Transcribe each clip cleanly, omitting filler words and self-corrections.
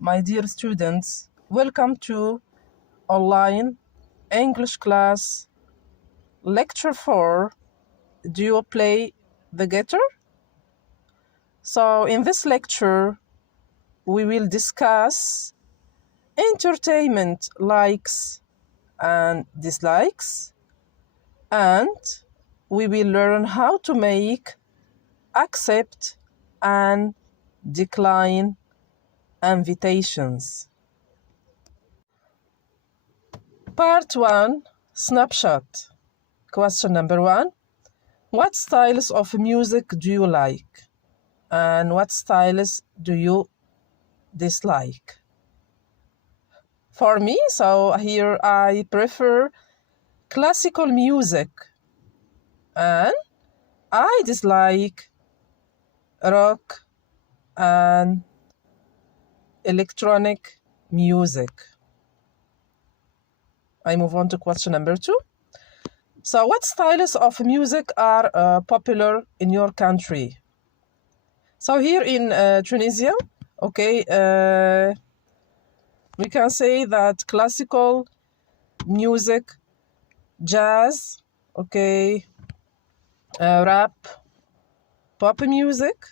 My dear students, welcome to online English class lecture 4. Do you play the guitar? So in this lecture, we will discuss entertainment likes and dislikes, and we will learn how to make accept and decline invitations. Part 1, Snapshot. Question number 1. What styles of music do you like? And what styles do you dislike? For me, so here I prefer classical music, and I dislike rock and electronic music. I move on to question number 2. So what styles of music are popular in your country? So here in Tunisia, okay, we can say that classical music, jazz, okay, rap, pop music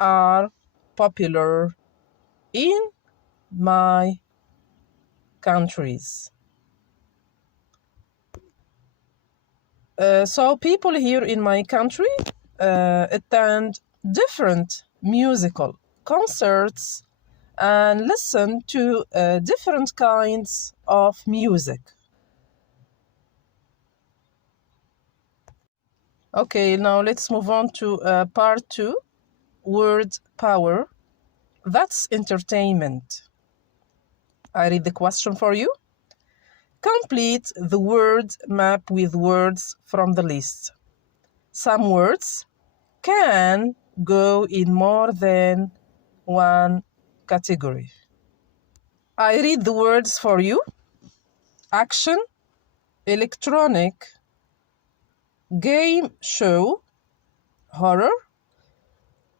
are popular in my countries. So people here in my country attend different musical concerts and listen to different kinds of music. Okay, now let's move on to part 2, word power. That's entertainment. I read the question for you. Complete the word map with words from the list. Some words can go in more than one category. I read the words for you. Action, electronic, game show, horror,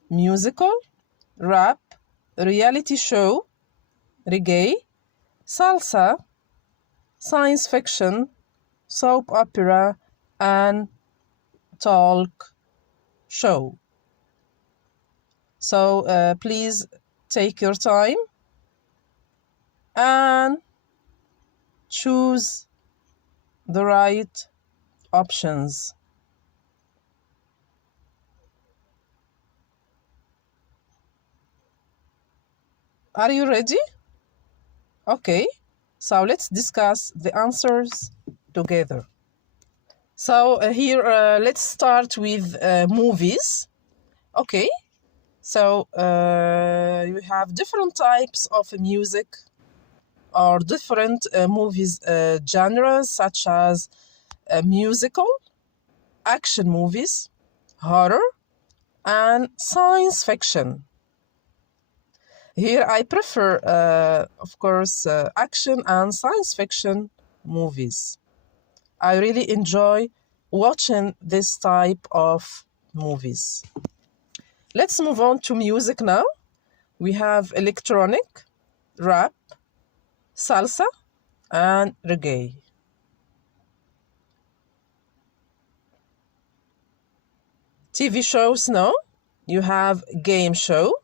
musical, rap, reality show, reggae, salsa, science fiction, soap opera, and talk show. So please take your time and choose the right options. Are you ready? Okay, so let's discuss the answers together. So here, let's start with movies. Okay, so you have different types of music or different movies genres, such as musical, action movies, horror, and science fiction. Here I prefer, of course, action and science fiction movies. I really enjoy watching this type of movies. Let's move on to music now. We have electronic, rap, salsa, and reggae. TV shows now. You have game show,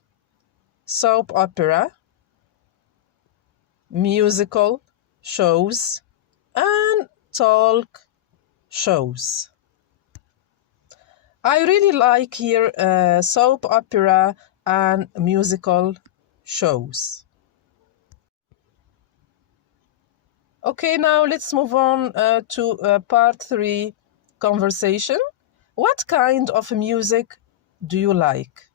soap opera, musical shows, and talk shows. I really like here soap opera and musical shows. Okay, now let's move on to part 3, conversation. What kind of music do you like?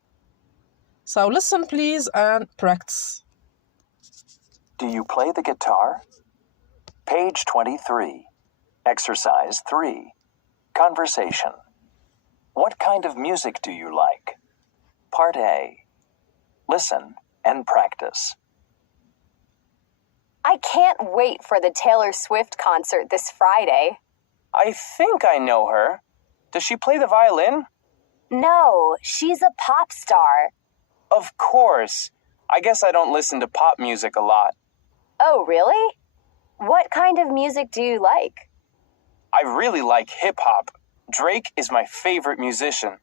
So listen please and practice. Do you play the guitar? Page 23. Exercise 3. Conversation. What kind of music do you like? Part A. Listen and practice. I can't wait for the Taylor Swift concert this Friday. I think I know her. Does she play the violin? No, she's a pop star. Of course. I guess I don't listen to pop music a lot. Oh, really? What kind of music do you like? I really like hip-hop. Drake is my favorite musician.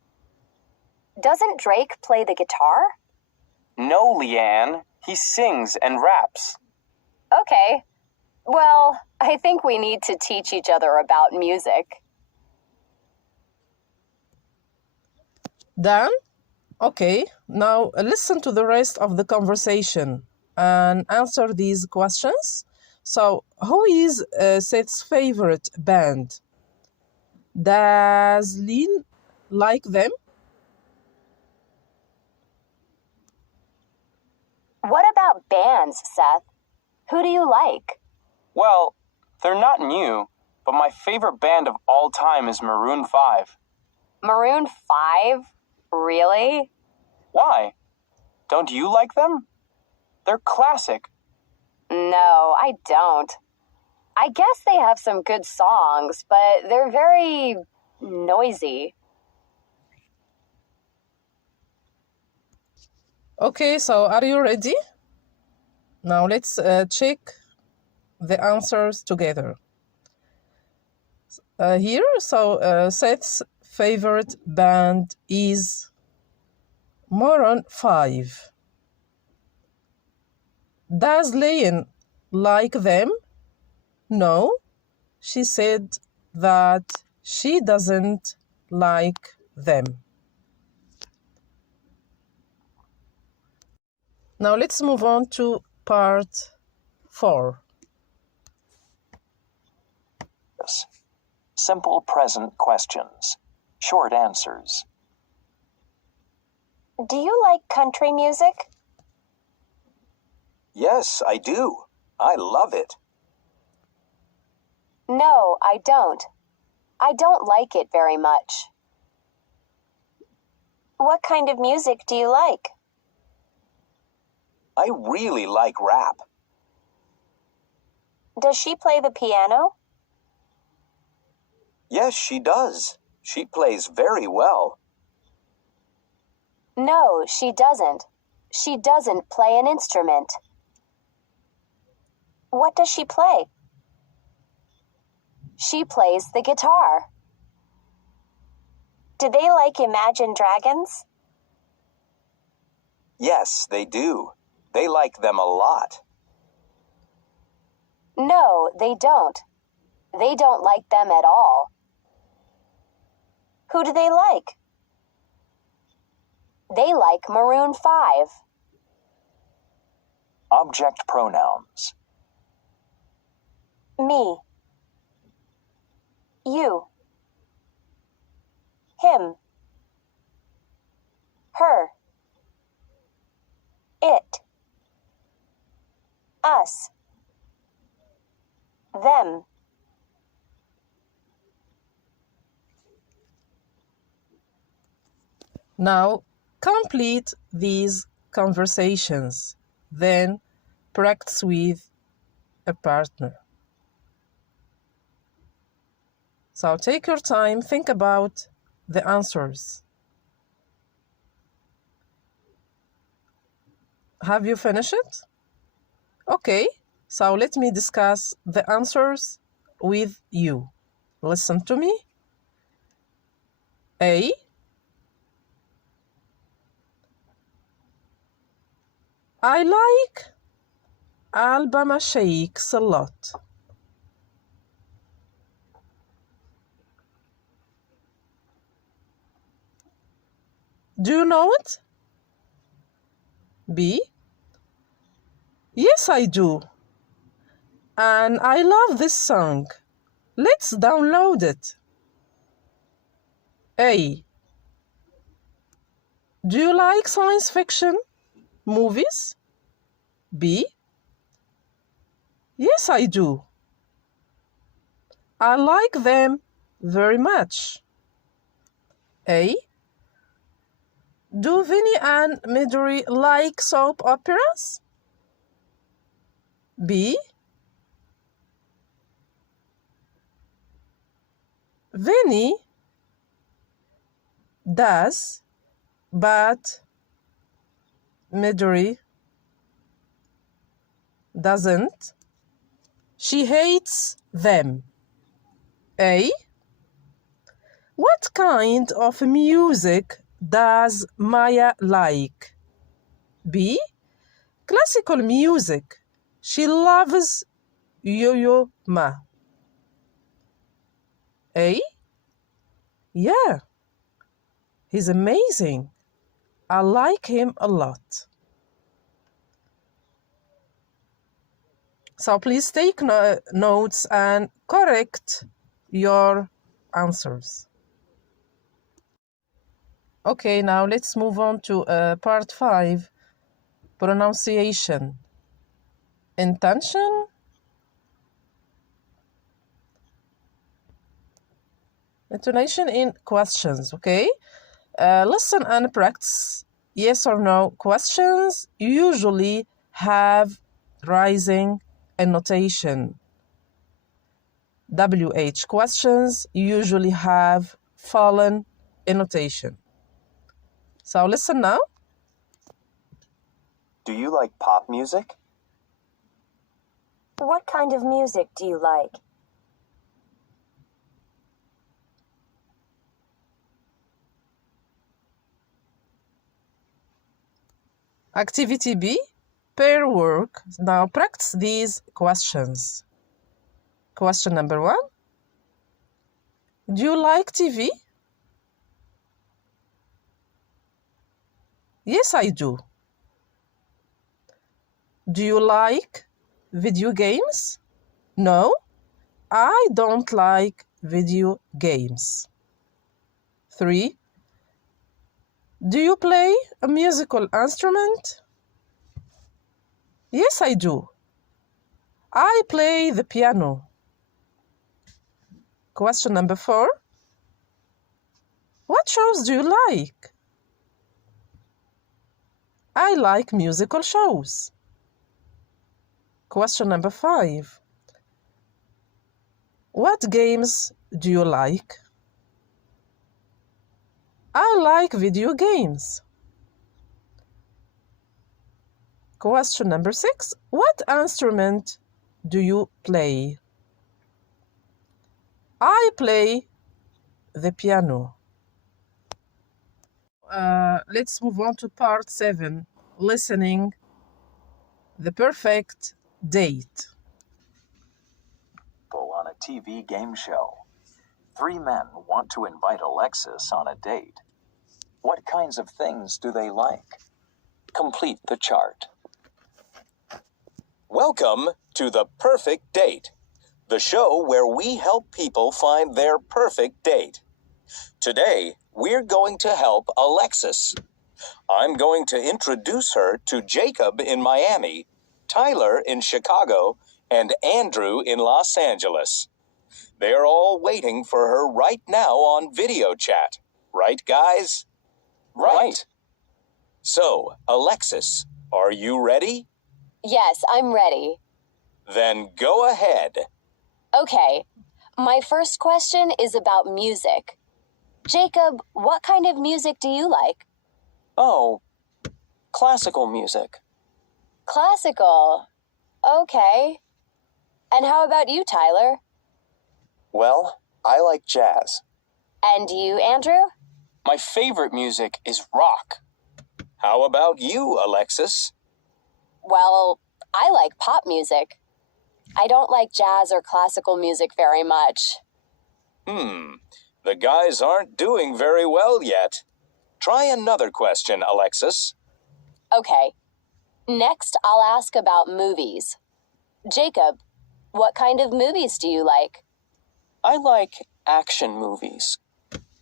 Doesn't Drake play the guitar? No, Leanne. He sings and raps. Okay. Well, I think we need to teach each other about music. Done? Okay, now listen to the rest of the conversation and answer these questions. So, who is Seth's favorite band? Does Lynn like them? What about bands, Seth? Who do you like? Well, they're not new, but my favorite band of all time is Maroon 5. Maroon 5? Really? Why? Don't you like them? They're classic. No, I don't. I guess they have some good songs, but they're very noisy. Okay, so are you ready? Now let's check the answers together. Here, so Seth's favorite band is Maroon 5. Does Leanne like them? No, she said that she doesn't like them. Now let's move on to part 4. Simple present questions. Short answers. Do you like country music? Yes, I do. I love it. No, I don't. I don't like it very much. What kind of music do you like? I really like rap. Does she play the piano? Yes, she does. She plays very well. No, she doesn't. She doesn't play an instrument. What does she play? She plays the guitar. Do they like Imagine Dragons? Yes, they do. They like them a lot. No, they don't. They don't like them at all. Who do they like? They like Maroon 5. Object pronouns. Me. You. Him. Her. It. Us. Them. Now complete these conversations, then practice with a partner. So take your time, think about the answers. Have you finished it? Okay, so let me discuss the answers with you. Listen to me. A. I like Alabama shakes a lot. Do you know it? B. Yes, I do. And I love this song. Let's download it. A. Do you like science fiction movies? B. Yes, I do. I like them very much. A. Do Vinny and Midori like soap operas? B. Vinny does, but Midori doesn't. She hates them. A. What kind of music does Maya like? B. Classical music. She loves Yo-Yo Ma. A. Yeah, he's amazing. I like him a lot. So please take notes and correct your answers. Okay, now let's move on to part 5, pronunciation. Intention. Intonation in questions, okay? Listen and practice. Yes or no questions usually have rising annotation. WH questions usually have fallen annotation. So listen now. Do you like pop music? What kind of music do you like? Activity B, pair work. Now practice these questions. Question number 1. Do you like TV? Yes, I do. Do you like video games? No, I don't like video games. 3. Do you play a musical instrument? Yes, I do. I play the piano. Question number 4. What shows do you like? I like musical shows. Question number 5. What games do you like? I like video games. Question number 6. What instrument do you play? I play the piano. Let's move on to part 7, listening, the perfect date. On a TV game show. 3 men want to invite Alexis on a date. What kinds of things do they like? Complete the chart. Welcome to The Perfect Date, the show where we help people find their perfect date. Today, we're going to help Alexis. I'm going to introduce her to Jacob in Miami, Tyler in Chicago, and Andrew in Los Angeles. They're all waiting for her right now on video chat. Right, guys? Right. So, Alexis, are you ready? Yes, I'm ready. Then go ahead. Okay, my first question is about music. Jacob, what kind of music do you like? Oh, classical music. Classical. Okay. And how about you, Tyler? Well, I like jazz. And you, Andrew? My favorite music is rock. How about you, Alexis? Well, I like pop music. I don't like jazz or classical music very much. The guys aren't doing very well yet. Try another question, Alexis. Okay. Next, I'll ask about movies. Jacob, what kind of movies do you like? I like action movies.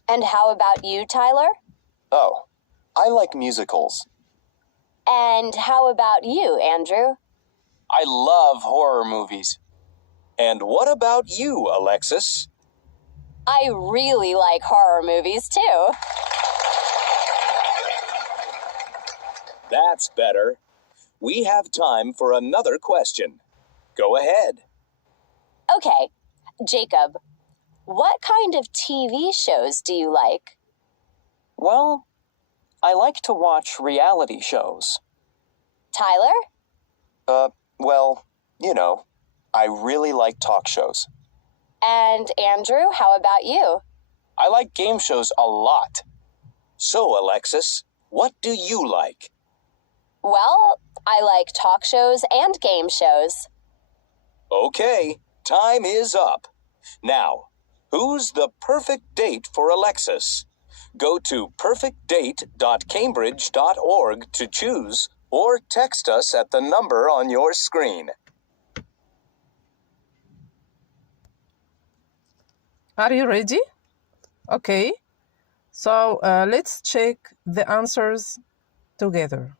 And how about you, Tyler? Oh, I like musicals. And how about you, Andrew? I love horror movies. And what about you, Alexis? I really like horror movies, too. That's better. We have time for another question. Go ahead. Okay, Jacob, what kind of TV shows do you like? Well, I like to watch reality shows. Tyler? Well, You know, I really like talk shows. And Andrew, how about you? I like game shows a lot. So, Alexis, what do you like? Well, I like talk shows and game shows. Okay, time is up. Now, who's the perfect date for Alexis? Go to perfectdate.cambridge.org to choose or text us at the number on your screen. Are you ready? Okay. So let's check the answers together.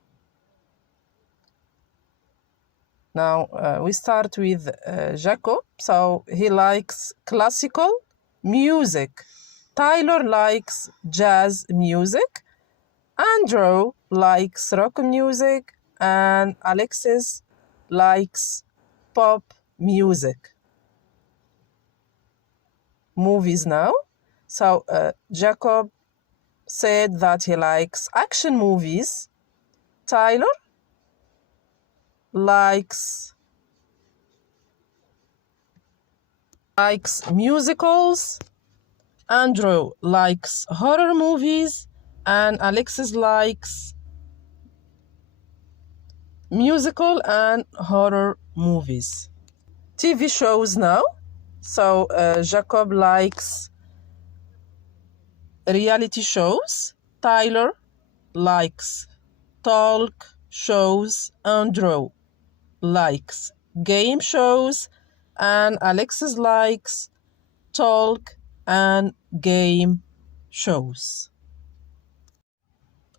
Now we start with Jacob. So he likes classical music. Tyler likes jazz music. Andrew likes rock music. And Alexis likes pop music. Movies now. So Jacob said that he likes action movies. Tyler likes musicals. Andrew likes horror movies. And Alexis likes musical and horror movies. TV shows now. So Jacob likes reality shows. Tyler likes talk shows. Andrew likes game shows. And Alexis likes talk and game shows.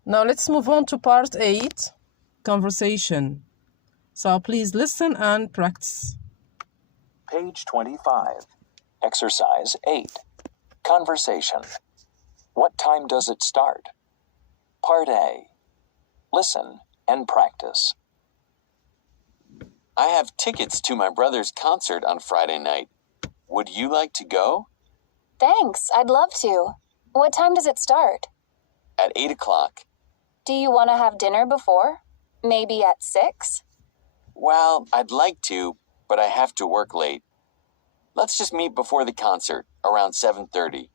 Now let's move on to part 8, conversation. So please listen and practice. Page 25. Exercise 8. Conversation. What time does it start? Part A. Listen and practice. I have tickets to my brother's concert on Friday night. Would you like to go? Thanks, I'd love to. What time does it start? At 8 o'clock. Do you want to have dinner before? Maybe at 6? Well, I'd like to, but I have to work late. Let's just meet before the concert, around 7:30.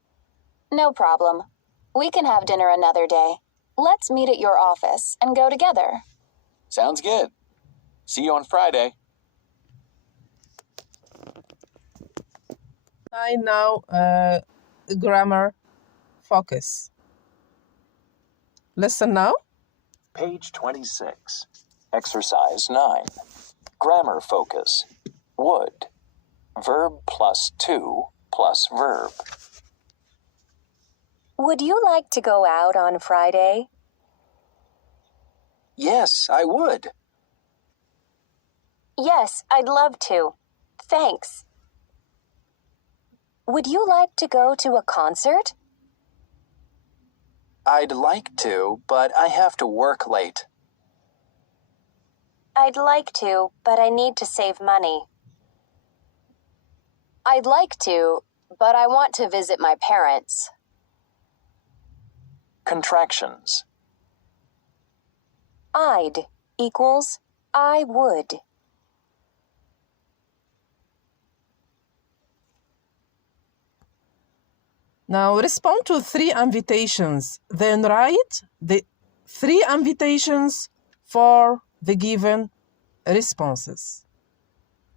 No problem. We can have dinner another day. Let's meet at your office and go together. Sounds good. See you on Friday. Now grammar focus. Listen now. Page 26. Exercise 9. Grammar focus. Would. Verb plus to plus verb. Would you like to go out on Friday? Yes, I would. Yes, I'd love to. Thanks. Would you like to go to a concert? I'd like to, but I have to work late. I'd like to, but I need to save money. I'd like to, but I want to visit my parents. Contractions. I'd equals I would. Now respond to 3 invitations. Then write the 3 invitations for the given responses.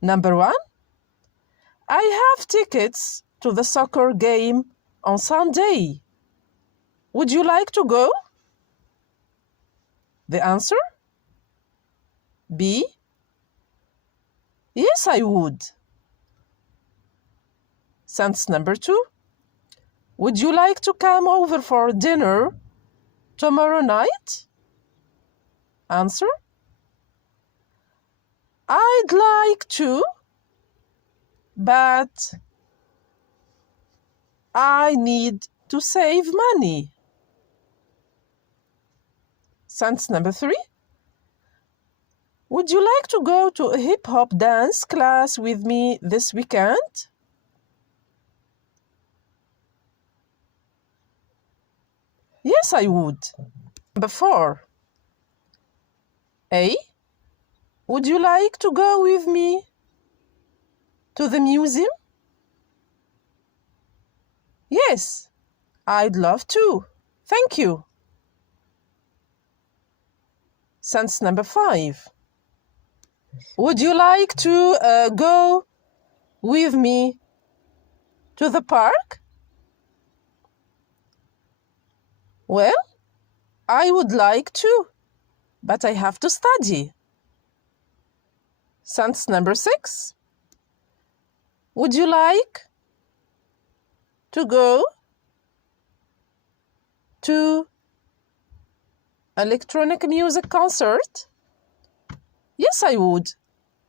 Number 1. I have tickets to the soccer game on Sunday. Would you like to go? The answer? B. Yes, I would. Sentence number 2. Would you like to come over for dinner tomorrow night? Answer. I'd like to, but I need to save money. Sentence number 3. Would you like to go to a hip-hop dance class with me this weekend? Yes, I would. Number 4. A. Would you like to go with me to the museum? Yes, I'd love to. Thank you. Sentence number 5. Would you like to go with me to the park? Well, I would like to, but I have to study. Sentence number 6. Would you like to go to electronic music concert? Yes, I would.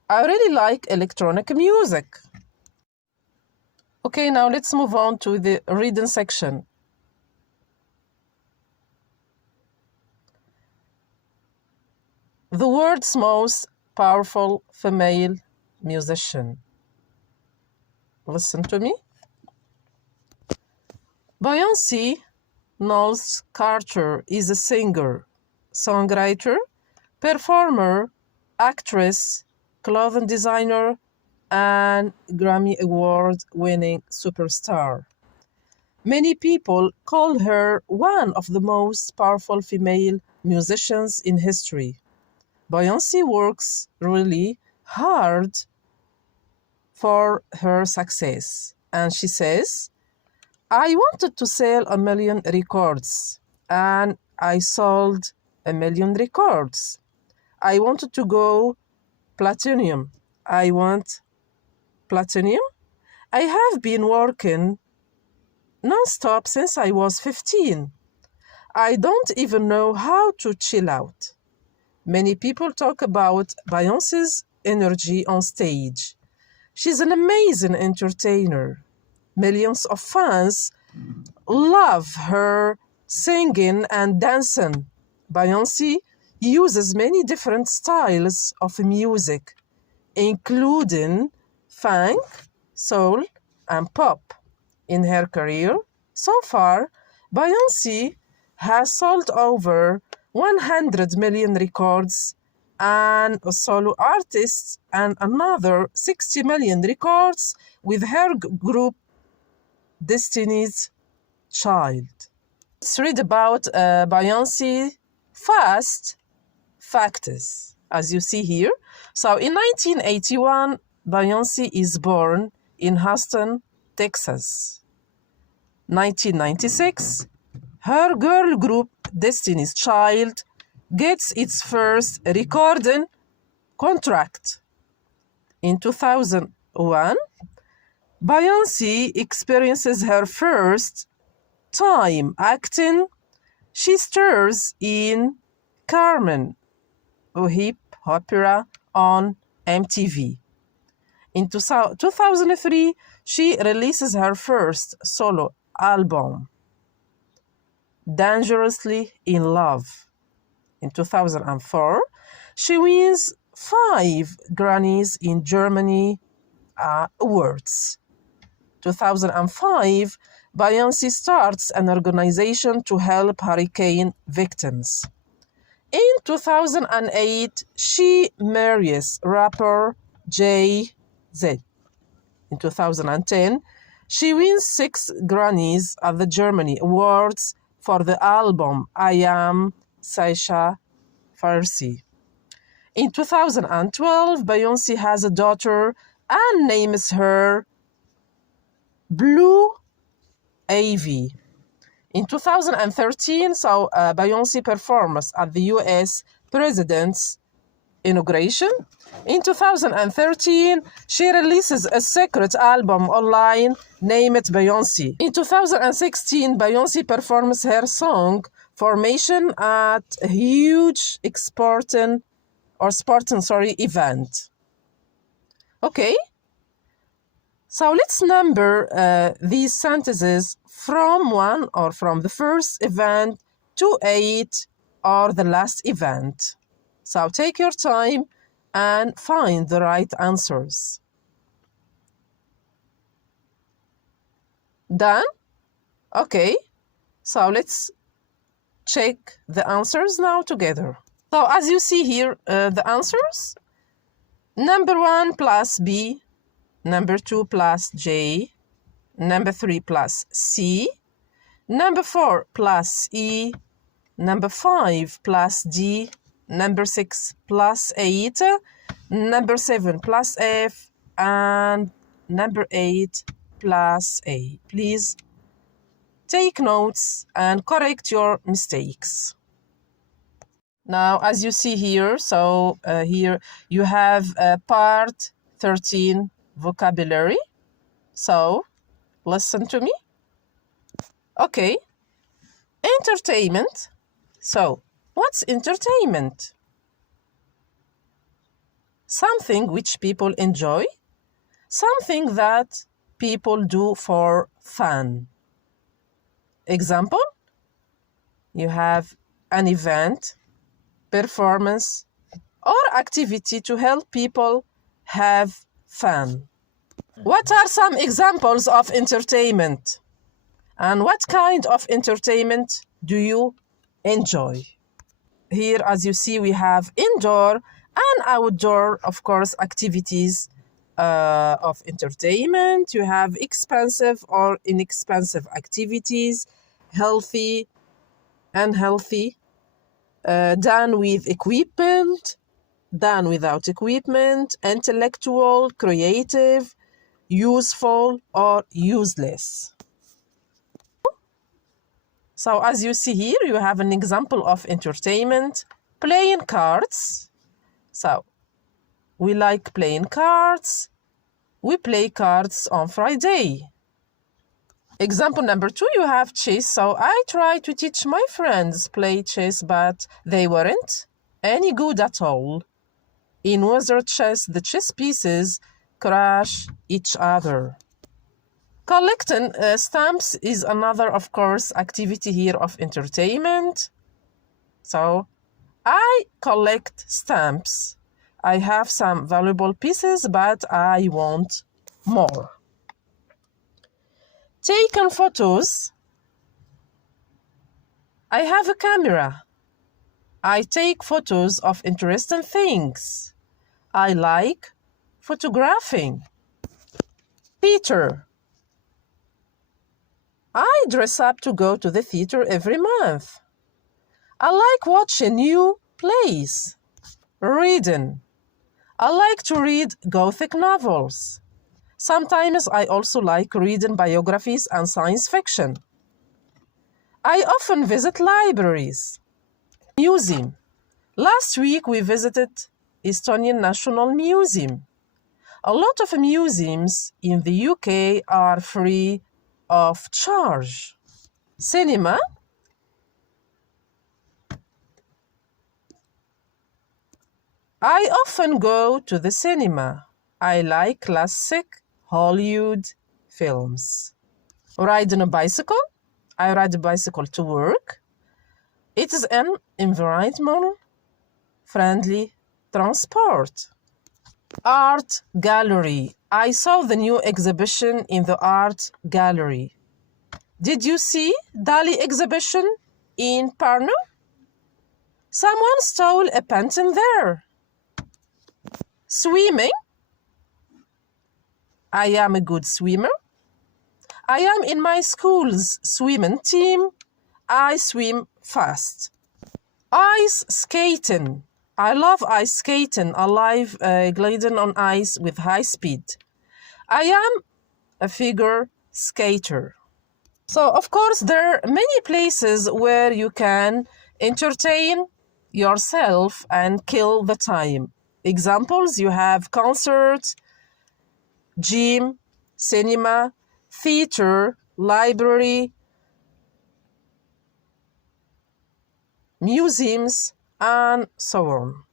I really like electronic music. Okay, now let's move on to the reading section. The world's most powerful female musician. Listen to me. Beyoncé Knowles Carter is a singer, songwriter, performer, actress, clothing designer, and Grammy Award-winning superstar. Many people call her one of the most powerful female musicians in history. Beyoncé works really hard for her success, and she says, I wanted to sell 1 million records, and I sold 1 million records. I wanted to go platinum. I want platinum. I have been working non-stop since I was 15. I don't even know how to chill out. Many people talk about Beyoncé's energy on stage. She's an amazing entertainer. Millions of fans love her singing and dancing. Beyoncé uses many different styles of music, including funk, soul, and pop. In her career, so far, Beyoncé has sold over 100 million records and a solo artist and another 60 million records with her group Destiny's Child. Let's read about Beyoncé fast facts, as you see here. So in 1981, Beyoncé is born in Houston, Texas. 1996, her girl group Destiny's Child gets its first recording contract. In 2001, Beyoncé experiences her first time acting. She stars in Carmen, a hip opera on MTV. In 2003, she releases her first solo album, Dangerously in Love. In 2004, she wins 5 Grammys in Germany awards. 2005, Beyoncé starts an organization to help hurricane victims. In 2008, she marries rapper Jay-Z. In 2010, she wins 6 Grammys at the Germany Awards for the album I Am Sasha Farsi. In 2012, Beyoncé has a daughter and names her Blue Ivy. In 2013, Beyoncé performs at the US President's inauguration. In 2013, she releases a secret album online named Beyoncé. In 2016, Beyoncé performs her song Formation at a huge sporting event. Okay, so let's number these sentences from 1 or from the first event to 8 or the last event. So take your time and find the right answers. Done? Okay, so let's check the answers now together. So as you see here, the answers, number 1 plus B number 2 plus J, number 3 plus C, number 4 plus E, number 5 plus D, number 6 plus 8, number 7 plus F, and number 8 plus A. Please take notes and correct your mistakes. Now, as you see here, here you have part 13 vocabulary. So, listen to me. Okay, entertainment. So, what's entertainment? Something which people enjoy, something that people do for fun. Example, you have an event, performance, or activity to help people have fun. What are some examples of entertainment? And what kind of entertainment do you enjoy? Here, as you see, we have indoor and outdoor, of course, activities of entertainment. You have expensive or inexpensive activities, healthy, unhealthy, done with equipment, done without equipment, intellectual, creative, useful, or useless. So as you see here, you have an example of entertainment, playing cards. So we like playing cards. We play cards on Friday. Example number 2, you have chess. So I try to teach my friends play chess, but they weren't any good at all. In wizard chess, the chess pieces crash each other. Collecting stamps is another, of course, activity here of entertainment. So I collect stamps. I have some valuable pieces, but I want more. Taking photos. I have a camera. I take photos of interesting things. I like photographing. Theater. I dress up to go to the theater every month. I like watching new plays. Reading. I like to read Gothic novels. Sometimes I also like reading biographies and science fiction. I often visit libraries. Museum. Last week we visited Estonian National Museum. A lot of museums in the UK are free of charge. Cinema. I often go to the cinema. I like classic Hollywood films. Riding a bicycle. I ride a bicycle to work. It is an environmental friendly transport. Art gallery. I saw the new exhibition in the art gallery. Did you see Dali exhibition in Pärnu? Someone stole a painting there. Swimming. I am a good swimmer. I am in my school's swimming team. I swim fast. Ice skating. I love ice skating. I love gliding on ice with high speed. I am a figure skater. So, of course, there are many places where you can entertain yourself and kill the time. Examples, you have concerts, gym, cinema, theater, library, museums, and so on.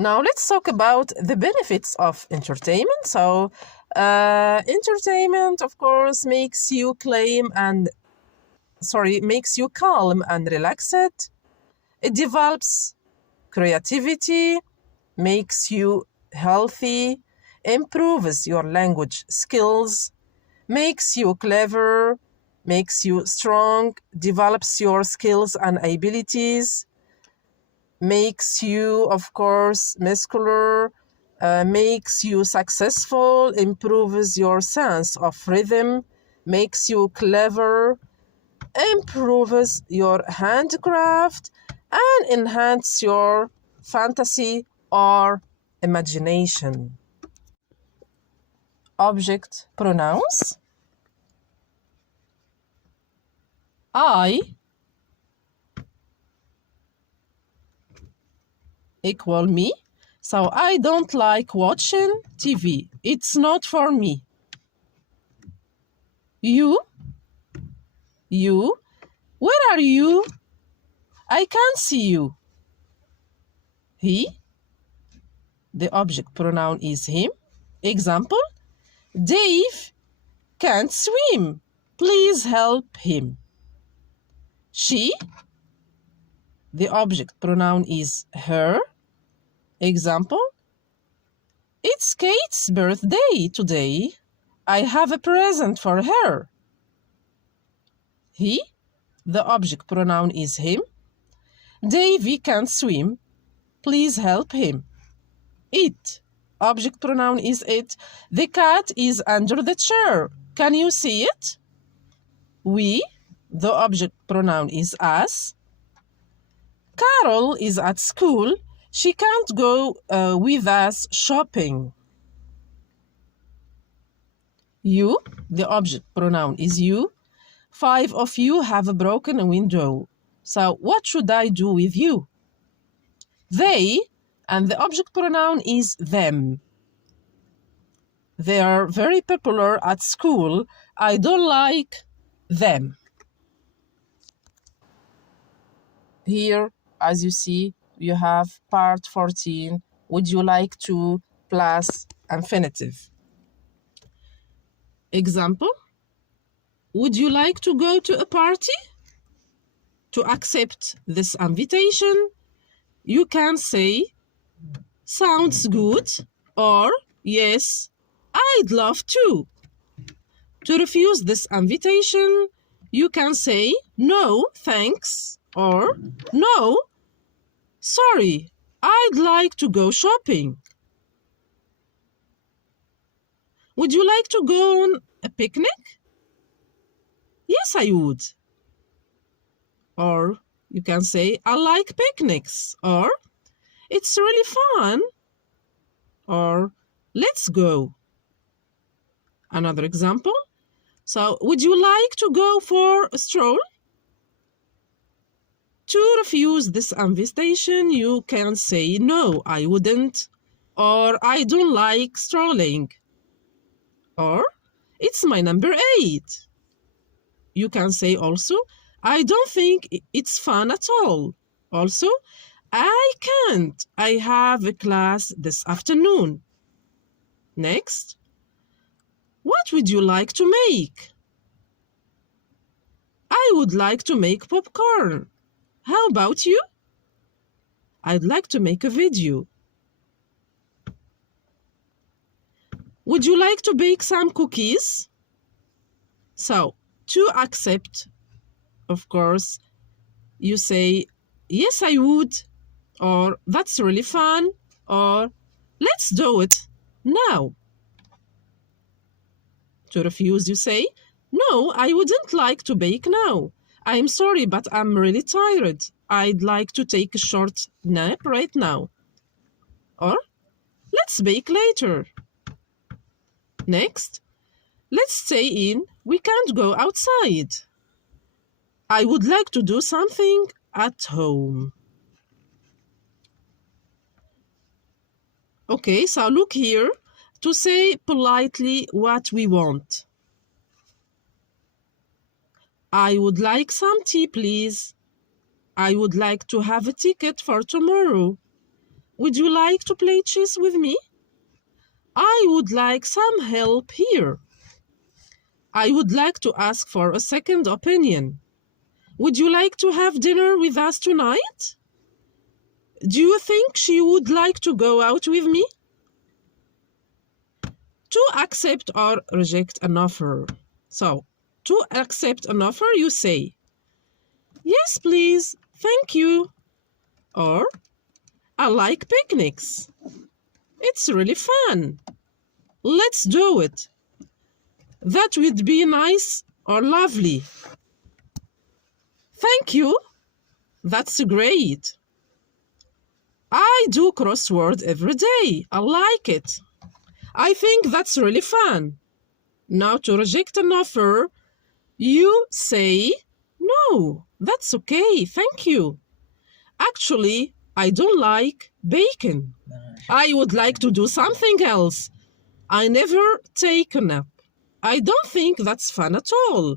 Now let's talk about the benefits of entertainment. So entertainment, of course, makes you calm and relaxed. It develops creativity, makes you healthy, improves your language skills, makes you clever, makes you strong, develops your skills and abilities, makes you, of course, muscular, makes you successful, improves your sense of rhythm, makes you clever, improves your handcraft, and enhance your fantasy or imagination. Object pronouns. I equal me. So I don't like watching TV. It's not for me. You, where are you? I can't see you. He, the object pronoun is him. Example, Dave can't swim. Please help him. She, the object pronoun is her. Example, it's Kate's birthday today. I have a present for her. He, the object pronoun is him. Davy can't swim. Please help him. It, object pronoun is it. The cat is under the chair. Can you see it? We, the object pronoun is us. Carol is at school. She can't go with us shopping. You, the object pronoun is you. 5 of you have a broken window. So what should I do with you? They, and the object pronoun is them. They are very popular at school. I don't like them. Here, as you see, you have part 14. Would you like to plus infinitive? Example, would you like to go to a party? To accept this invitation, you can say, sounds good, or yes, I'd love to. To refuse this invitation, you can say, no, thanks, or no, sorry, I'd like to go shopping. Would you like to go on a picnic? Yes, I would. Or you can say, I like picnics, or it's really fun, or let's go. Another example. So, would you like to go for a stroll? To refuse this invitation, you can say, no, I wouldn't, or I don't like strolling, or it's my number 8. You can say also, I don't think it's fun at all. Also, I can't. I have a class this afternoon. Next, what would you like to make? I would like to make popcorn. How about you? I'd like to make a video. Would you like to bake some cookies? So, to accept, of course, you say, yes, I would, or that's really fun, or let's do it now. To refuse, you say, no, I wouldn't like to bake now. I'm sorry, but I'm really tired. I'd like to take a short nap right now. Or, let's bake later. Next, let's stay in. We can't go outside. I would like to do something at home. Okay, so look here to say politely what we want. I would like some tea, please. I would like to have a ticket for tomorrow. Would you like to play chess with me? I would like some help here. I would like to ask for a second opinion. Would you like to have dinner with us tonight? Do you think she would like to go out with me? To accept or reject an offer. So, to accept an offer, you say, yes, please, thank you. Or, I like picnics. It's really fun. Let's do it. That would be nice or lovely. Thank you. That's great. I do crossword every day. I like it. I think that's really fun. Now to reject an offer, you say, no, that's okay, thank you. Actually, I don't like bacon. I would like to do something else. I never take a nap. I don't think that's fun at all.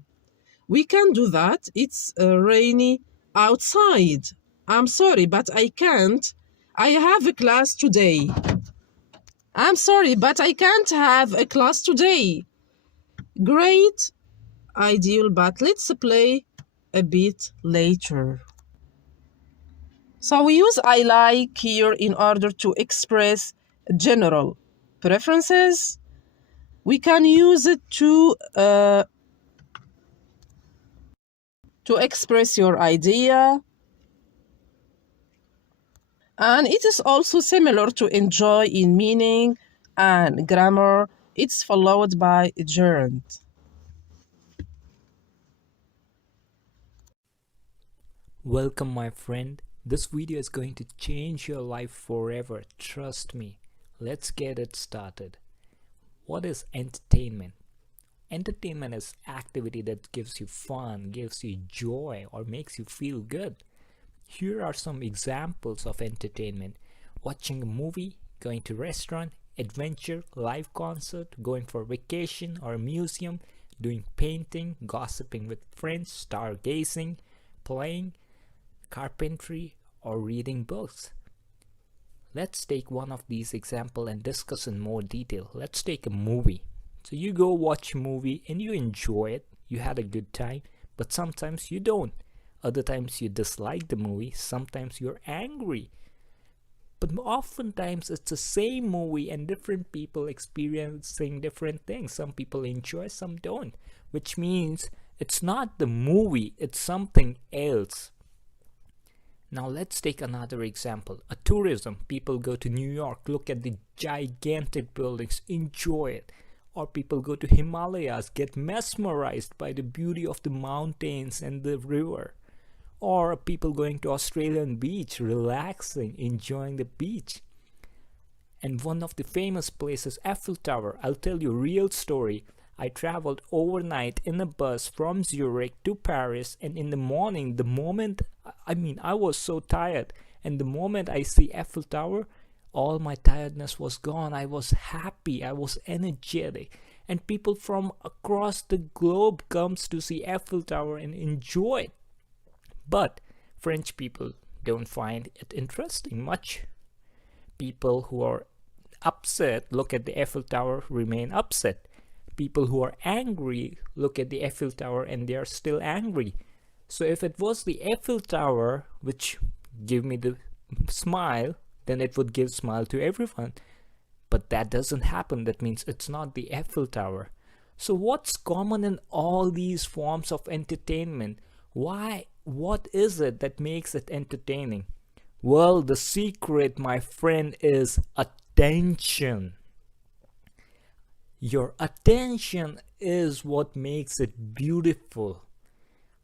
We can do that. It's rainy outside. I'm sorry, but I can't. I have a class today. I'm sorry, but I can't have a class today. Great, ideal, but let's play a bit later. So we use I like here in order to express general preferences. We can use it to express your idea. And it is also similar to enjoy in meaning and grammar. It's followed by a gerund. Welcome, my friend. This video is going to change your life forever. Trust me. Let's get it started. What is entertainment? Entertainment is activity that gives you fun, gives you joy, or makes you feel good. Here are some examples of entertainment. Watching a movie, going to a restaurant, adventure, live concert, going for vacation or a museum, doing painting, gossiping with friends, stargazing, playing, carpentry, or reading books. Let's take one of these examples and discuss in more detail. Let's take a movie. So you go watch a movie and you enjoy it, you had a good time, but sometimes you don't. Other times you dislike the movie, sometimes you're angry. But oftentimes it's the same movie and different people experiencing different things. Some people enjoy, some don't. Which means it's not the movie, it's something else. Now let's take another example. A tourism. People go to New York, look at the gigantic buildings, enjoy it. Or people go to Himalayas, get mesmerized by the beauty of the mountains and the river. Or people going to Australian beach, relaxing, enjoying the beach. And one of the famous places, Eiffel Tower. I'll tell you a real story. I traveled overnight in a bus from Zurich to Paris, and in the morning, I was so tired, and the moment I see Eiffel Tower, all my tiredness was gone. I was happy, I was energetic, and people from across the globe comes to see Eiffel Tower and enjoy it. But French people don't find it interesting much. People who are upset look at the Eiffel Tower, remain upset. People who are angry look at the Eiffel Tower and they are still angry. So if it was the Eiffel Tower which give me the smile, then it would give smile to everyone. But that doesn't happen. That means it's not the Eiffel Tower. So what's common in all these forms of entertainment? Why? What is it that makes it entertaining? Well, the secret, my friend, is attention. Your attention is what makes it beautiful.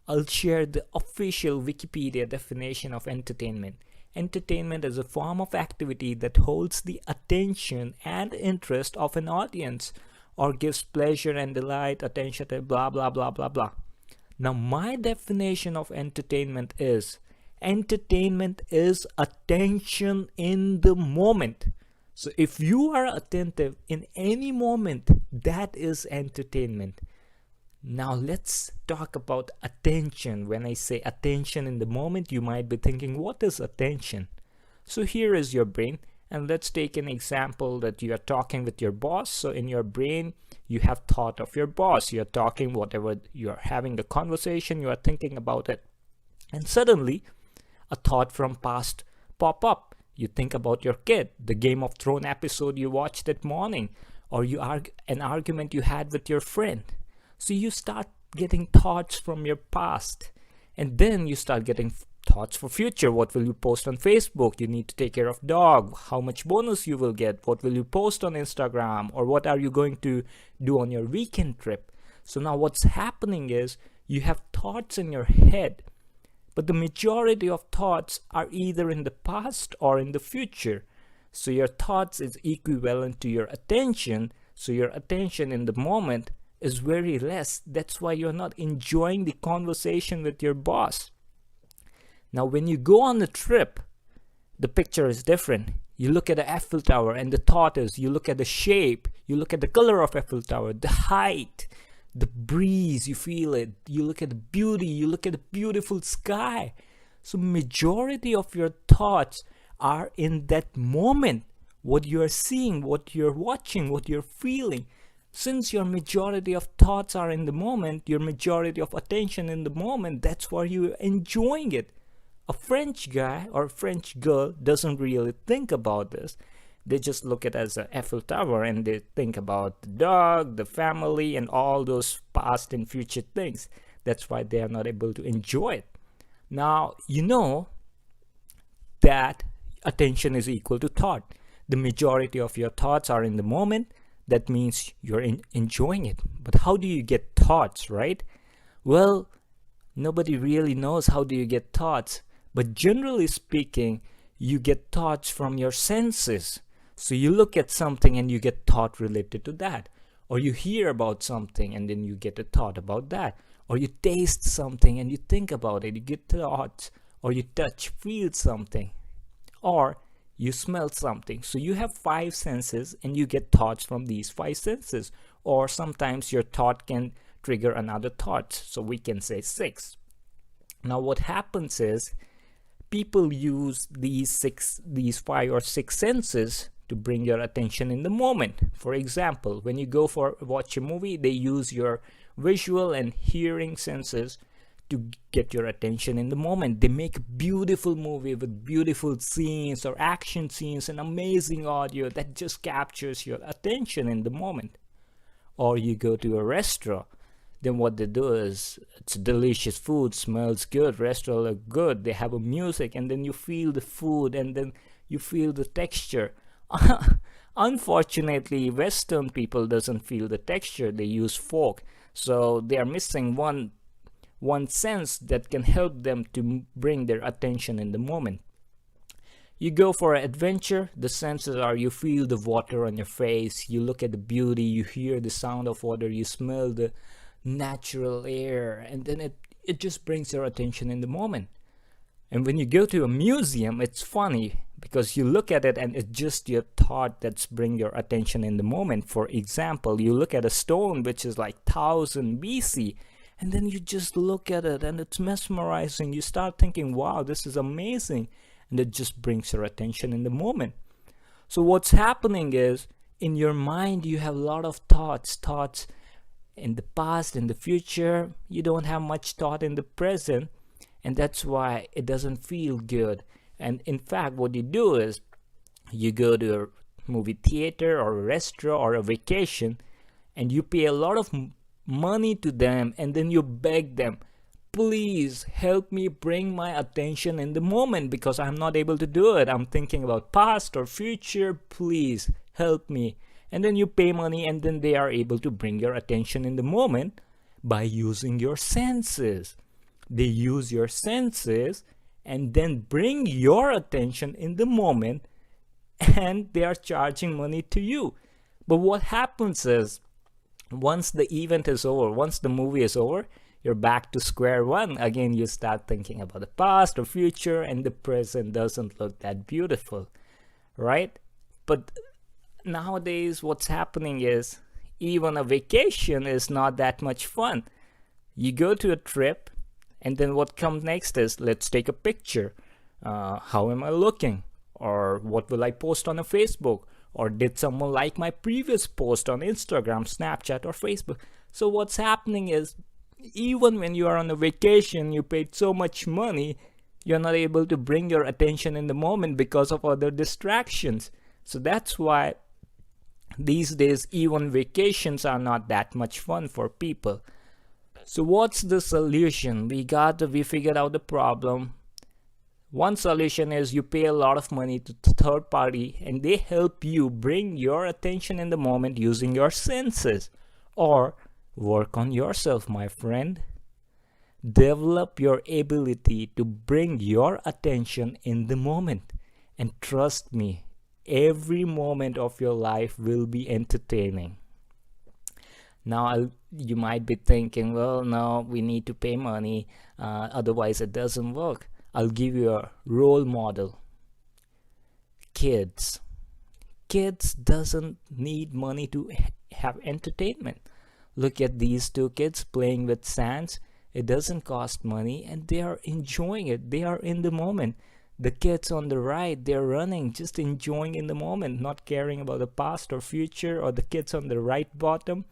I'll share the official Wikipedia definition of entertainment. Entertainment is a form of activity that holds the attention and interest of an audience or gives pleasure and delight, attention to blah blah blah blah blah. Now my definition of entertainment is attention in the moment. So if you are attentive in any moment, that is entertainment. Now let's talk about attention. When I say attention in the moment, you might be thinking, what is attention? So here is your brain, and let's take an example that you are talking with your boss. So in your brain, you have thought of your boss. You're talking whatever, you're having the conversation, you are thinking about it. And suddenly, a thought from past pop up. You think about your kid, the Game of Thrones episode you watched that morning, or an argument you had with your friend. So you start getting thoughts from your past, and then you start getting thoughts for future. What will you post on Facebook? You need to take care of dog. How much bonus you will get? What will you post on Instagram? Or what are you going to do on your weekend trip? So now what's happening is you have thoughts in your head, but the majority of thoughts are either in the past or in the future. So your thoughts is equivalent to your attention. So your attention in the moment is very less. That's why you're not enjoying the conversation with your boss. Now, when you go on a trip, the picture is different. You look at the Eiffel Tower and the thought is, you look at the shape, you look at the color of Eiffel Tower, the height, the breeze, you feel it. You look at the beauty, you look at the beautiful sky. So majority of your thoughts are in that moment. What you are seeing, what you're watching, what you're feeling. Since your majority of thoughts are in the moment, your majority of attention in the moment, that's why you're enjoying it. A French guy or French girl doesn't really think about this. They just look at it as an Eiffel Tower and they think about the dog, the family, and all those past and future things. That's why they are not able to enjoy it. Now, you know that attention is equal to thought. The majority of your thoughts are in the moment. That means you're enjoying it. But how do you get thoughts, right? Well, nobody really knows how do you get thoughts. But generally speaking, you get thoughts from your senses. So you look at something and you get thought related to that. Or you hear about something and then you get a thought about that. Or you taste something and you think about it, you get thoughts. Or you touch, feel something. Or you smell something. So you have 5 senses and you get thoughts from these 5 senses. Or sometimes your thought can trigger another thought. So we can say 6. Now what happens is people use these 5 or 6 senses to bring your attention in the moment. For example, when you go for watch a movie, they use your visual and hearing senses to get your attention in the moment. They make a beautiful movie with beautiful scenes or action scenes and amazing audio that just captures your attention in the moment. Or you go to a restaurant, then what they do is, it's delicious food, smells good, restaurant look good, they have a music, and then you feel the food and then you feel the texture. Unfortunately, Western people doesn't feel the texture, they use fork. So they are missing one sense that can help them to bring their attention in the moment. You go for an adventure, the senses are you feel the water on your face, you look at the beauty, you hear the sound of water, you smell the natural air, and then it just brings your attention in the moment. And when you go to a museum, it's funny because you look at it and it's just your thought that's bring your attention in the moment. For example, you look at a stone which is like 1000 BC, and then you just look at it and it's mesmerizing. You start thinking, wow, this is amazing. And it just brings your attention in the moment. So what's happening is, in your mind, you have a lot of thoughts in the past, in the future. You don't have much thought in the present. And that's why it doesn't feel good. And in fact, what you do is, you go to a movie theater or a restaurant or a vacation, and you pay a lot of money to them, and then you beg them, please help me bring my attention in the moment because I'm not able to do it. I'm thinking about past or future. Please help me. And then you pay money, and then they are able to bring your attention in the moment by using your senses. They use your senses and then bring your attention in the moment, and they are charging money to you. But what happens is, once the event is over, once the movie is over, you're back to square one. Again, you start thinking about the past or future, and the present doesn't look that beautiful, right? But nowadays, what's happening is, even a vacation is not that much fun. You go to a trip, and then what comes next is, let's take a picture. How am I looking? Or what will I post on a Facebook? Or did someone like my previous post on Instagram, Snapchat, or Facebook? So what's happening is, even when you are on a vacation, you paid so much money, you're not able to bring your attention in the moment because of other distractions. So that's why these days, even vacations are not that much fun for people. So what's the solution? We figured out the problem. One solution is you pay a lot of money to third party and they help you bring your attention in the moment using your senses. Or work on yourself, my friend. Develop your ability to bring your attention in the moment. And trust me, every moment of your life will be entertaining. Now you might be thinking, well, no, we need to pay money, otherwise it doesn't work. I'll give you a role model. Kids doesn't need money to have entertainment. Look at these two kids playing with sands. It doesn't cost money and they are enjoying it. They are in the moment. The kids on the right, they're running, just enjoying in the moment, not caring about the past or future. Or the kids on the right bottom,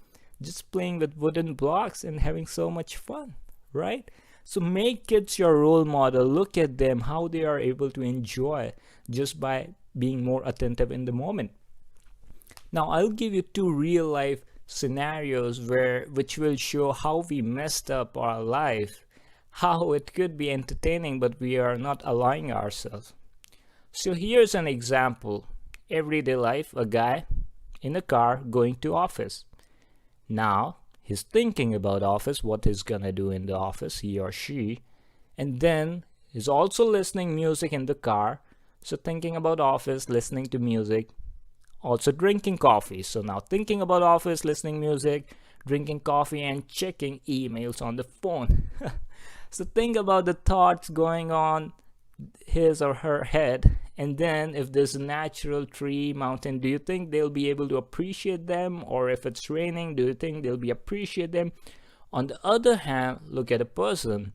just playing with wooden blocks and having so much fun, right? So make kids your role model. Look at them, how they are able to enjoy just by being more attentive in the moment. Now I'll give you 2 real life scenarios which will show how we messed up our life, how it could be entertaining but we are not allowing ourselves. So here's an example. Everyday life, a guy in a car going to office. Now he's thinking about office, what he's gonna do in the office, he or she, and then he's also listening music in the car. So thinking about office, listening to music, also drinking coffee. So now thinking about office, listening music, drinking coffee, and checking emails on the phone. So think about the thoughts going on his or her head. And then if there's a natural tree, mountain, do you think they'll be able to appreciate them? Or if it's raining, do you think they'll be appreciate them? On the other hand, look at a person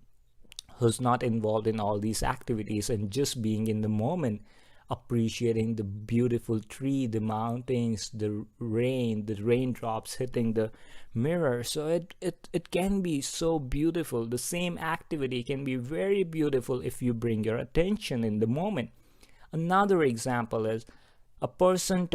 who's not involved in all these activities and just being in the moment, appreciating the beautiful tree, the mountains, the rain, the raindrops hitting the mirror. So it can be so beautiful. The same activity can be very beautiful if you bring your attention in the moment. Another example is a person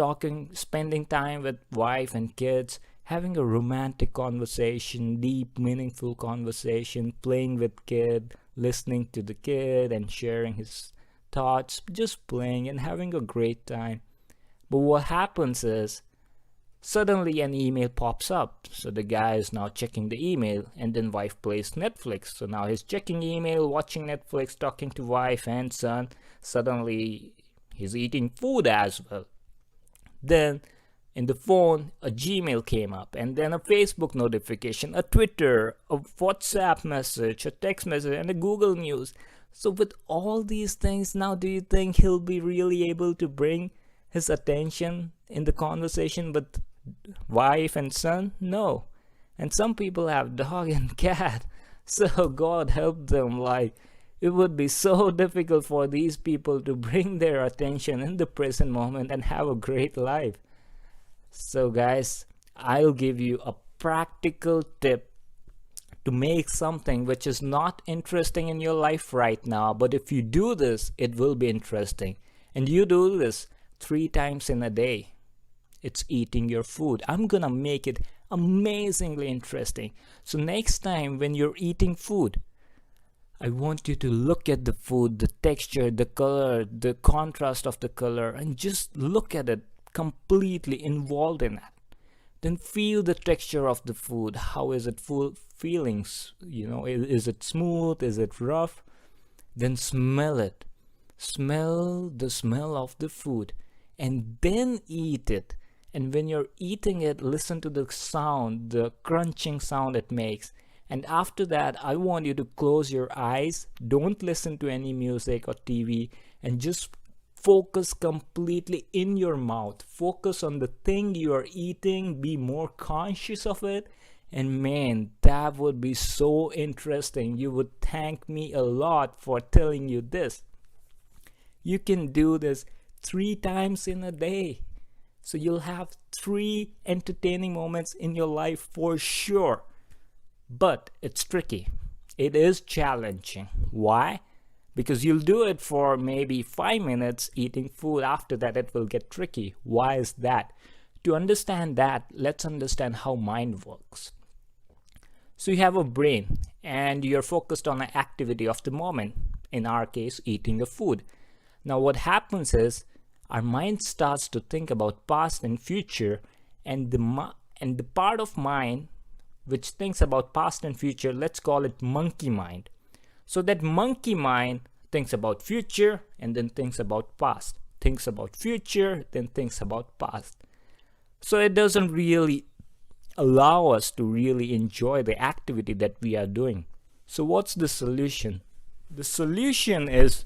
spending time with wife and kids, having a romantic conversation, deep, meaningful conversation, playing with kid, listening to the kid and sharing his thoughts, just playing and having a great time. But what happens is suddenly an email pops up. So the guy is now checking the email and then wife plays Netflix. So now he's checking email, watching Netflix, talking to wife and son. Suddenly he's eating food as well. Then in the phone, a Gmail came up and then a Facebook notification, a Twitter, a WhatsApp message, a text message, and a Google News. So with all these things, now do you think he'll be really able to bring his attention in the conversation with wife and son? No. And some people have dog and cat. So God help them. Like, it would be so difficult for these people to bring their attention in the present moment and have a great life. So guys, I'll give you a practical tip to make something which is not interesting in your life right now, but if you do this, it will be interesting. And you do this 3 times in a day. It's eating your food. I'm gonna make it amazingly interesting. So next time when you're eating food, I want you to look at the food, the texture, the color, the contrast of the color, and just look at it, completely involved in it. Then feel the texture of the food. How is it feelings? You know, is it smooth? Is it rough? Then smell it. Smell the smell of the food and then eat it. And when you're eating it, listen to the sound, the crunching sound it makes. And after that, I want you to close your eyes. Don't listen to any music or TV and just focus completely in your mouth. Focus on the thing you are eating. Be more conscious of it. And man, that would be so interesting. You would thank me a lot for telling you this. You can do this 3 times in a day. So you'll have 3 entertaining moments in your life for sure. But it's tricky. It is challenging. Why? Because you'll do it for maybe 5 minutes eating food. After that, it will get tricky. Why is that? To understand that, let's understand how mind works. So you have a brain and you're focused on an activity of the moment. in our case, eating the food. Now what happens is our mind starts to think about past and future, and the part of mind which thinks about past and future, let's call it monkey mind. So that monkey mind thinks about future and then thinks about past, thinks about future, then thinks about past. So it doesn't really allow us to really enjoy the activity that we are doing. So what's the solution? The solution is,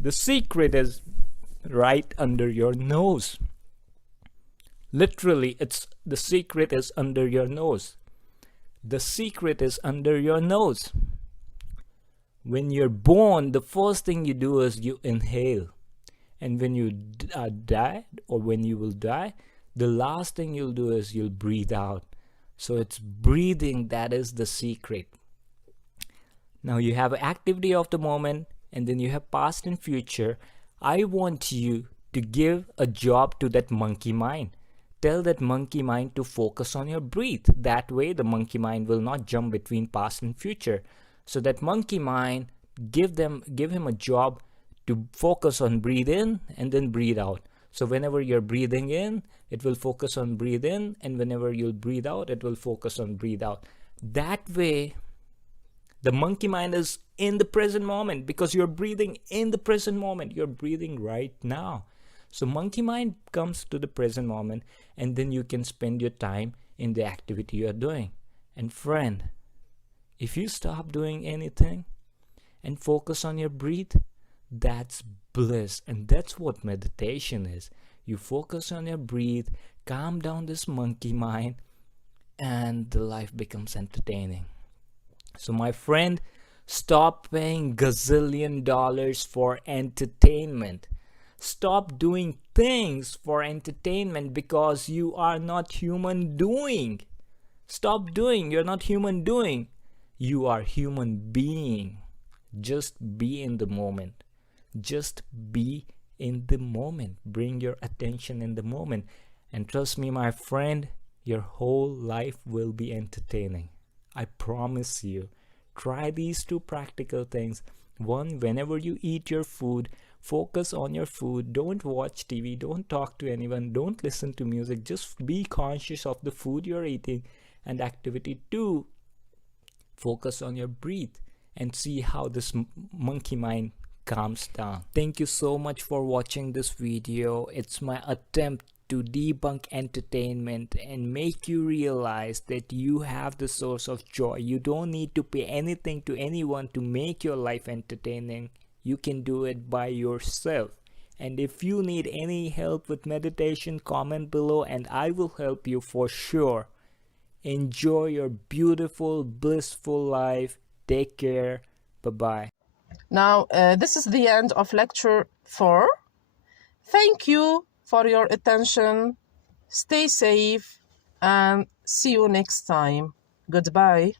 the secret is right under your nose. Literally, the secret is under your nose. The secret is under your nose. When you're born, the first thing you do is you inhale. And when you die, or when you will die, the last thing you'll do is you'll breathe out. So it's breathing that is the secret. Now you have activity of the moment, and then you have past and future. I want you to give a job to that monkey mind. Tell that monkey mind to focus on your breath. That way the monkey mind will not jump between past and future. So that monkey mind, give him a job to focus on breathe in and then breathe out. So whenever you're breathing in, it will focus on breathe in, and whenever you'll breathe out, it will focus on breathe out. That way the monkey mind is in the present moment, because you're breathing in the present moment. You're breathing right now. So monkey mind comes to the present moment, and then you can spend your time in the activity you're doing. And friend, if you stop doing anything and focus on your breath, that's bliss. And that's what meditation is. You focus on your breath, calm down this monkey mind, and the life becomes entertaining. So my friend, stop paying gazillion dollars for entertainment. Stop doing things for entertainment, because you are not human doing. Stop doing. You're not human doing. You are human being. Just be in the moment. Just be in the moment. Bring your attention in the moment. And trust me, my friend, your whole life will be entertaining. I promise you. Try these two practical things. One, whenever you eat your food, focus on your food. Don't watch TV. Don't talk to anyone. Don't listen to music. Just be conscious of the food you're eating. And activity 2, focus on your breath and see how this monkey mind calms down. Thank you so much for watching this video. It's my attempt to debunk entertainment and make you realize that you have the source of joy. You don't need to pay anything to anyone to make your life entertaining. You can do it by yourself. And if you need any help with meditation, comment below and I will help you for sure. Enjoy your beautiful, blissful life. Take care. Bye-bye. Now, this is the end of lecture 4. Thank you for your attention. Stay safe and see you next time. Goodbye.